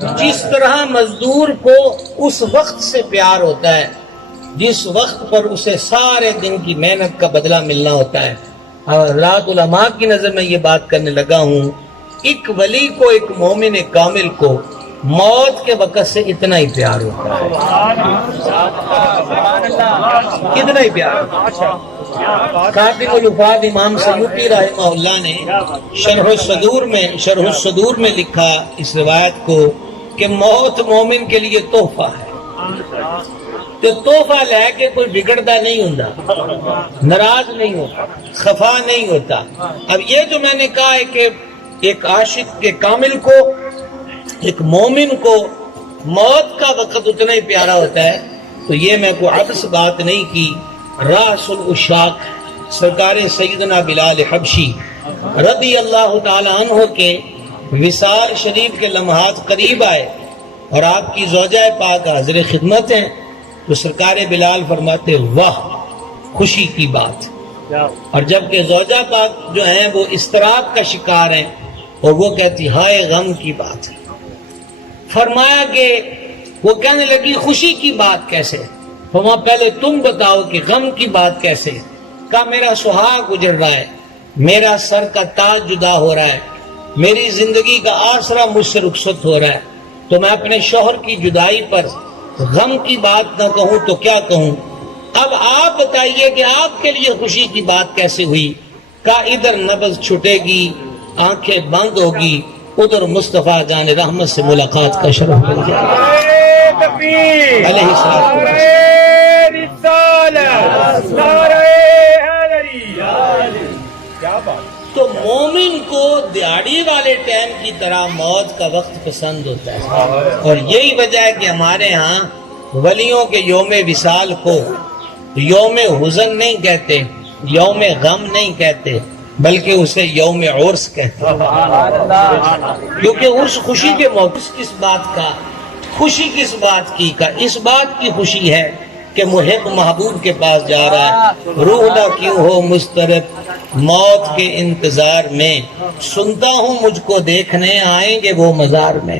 جس طرح مزدور کو اس وقت سے پیار ہوتا ہے جس وقت پر اسے سارے دن کی محنت کا بدلہ ملنا ہوتا ہے، اور حضرات علماء کی نظر میں یہ بات کرنے لگا ہوں، ایک ولی کو، ایک مومن کامل کو موت کے وقت سے اتنا ہی پیار ہوتا ہے، اتنا ہی پیار ہوتا ہے۔ خاتم الوفات امام سیوطی رحمہ اللہ نے شرح الصدور میں لکھا اس روایت کو کہ موت مومن کے لیے تحفہ ہے، تو تحفہ لے کے کوئی بگڑتا نہیں ہوتا، ناراض نہیں ہوتا، خفا نہیں ہوتا۔ اب یہ جو میں نے کہا ہے کہ ایک عاشق کے کامل کو، ایک مومن کو موت کا وقت اتنا ہی پیارا ہوتا ہے، تو یہ میں کوئی عبث بات نہیں کی۔ راس العشاق سرکار سیدنا بلال حبشی رضی اللہ تعالی عنہ کے وصال شریف کے لمحات قریب آئے اور آپ کی زوجہ پاک حاضر خدمت ہیں، تو سرکار بلال فرماتے واہ خوشی کی بات، اور جبکہ زوجہ پاک جو ہیں وہ اضطراب کا شکار ہیں اور وہ کہتی ہائے غم کی بات ہے۔ فرمایا کہ وہ کہنے لگی خوشی کی بات کیسے؟ فرمایا پہلے تم بتاؤ کہ غم کی بات کیسے؟ کہا میرا سہاگ گزر رہا ہے، میرا سر کا تاج جدا ہو رہا ہے، میری زندگی کا آسرا مجھ سے رخصت ہو رہا ہے، تو میں اپنے شوہر کی جدائی پر غم کی بات نہ کہوں تو کیا کہوں؟ اب آپ بتائیے کہ آپ کے لیے خوشی کی بات کیسے ہوئی؟ کہا ادھر نبض چھٹے گی، آنکھیں بند ہوگی، ادھر مصطفیٰ جان رحمت سے ملاقات کا شرف مل جائے گا۔ علیہ السلام۔ تو مومن کو دیہڑی والے ٹائم کی طرح موت کا وقت پسند ہوتا ہے، اور یہی وجہ ہے کہ ہمارے ہاں ولیوں کے یوم وصال کو یوم حزن نہیں کہتے، یوم غم نہیں کہتے، بلکہ اسے یوم عرس کہتے ہیں، کیونکہ اس خوشی کے موقع کس بات کا، خوشی کس بات کی کا، اس بات کی خوشی ہے کہ محب محبوب کے پاس جا رہا ہے، روح نہ کیوں ہو مضطرب موت کے انتظار میں، سنتا ہوں مجھ کو دیکھنے آئیں گے وہ مزار میں۔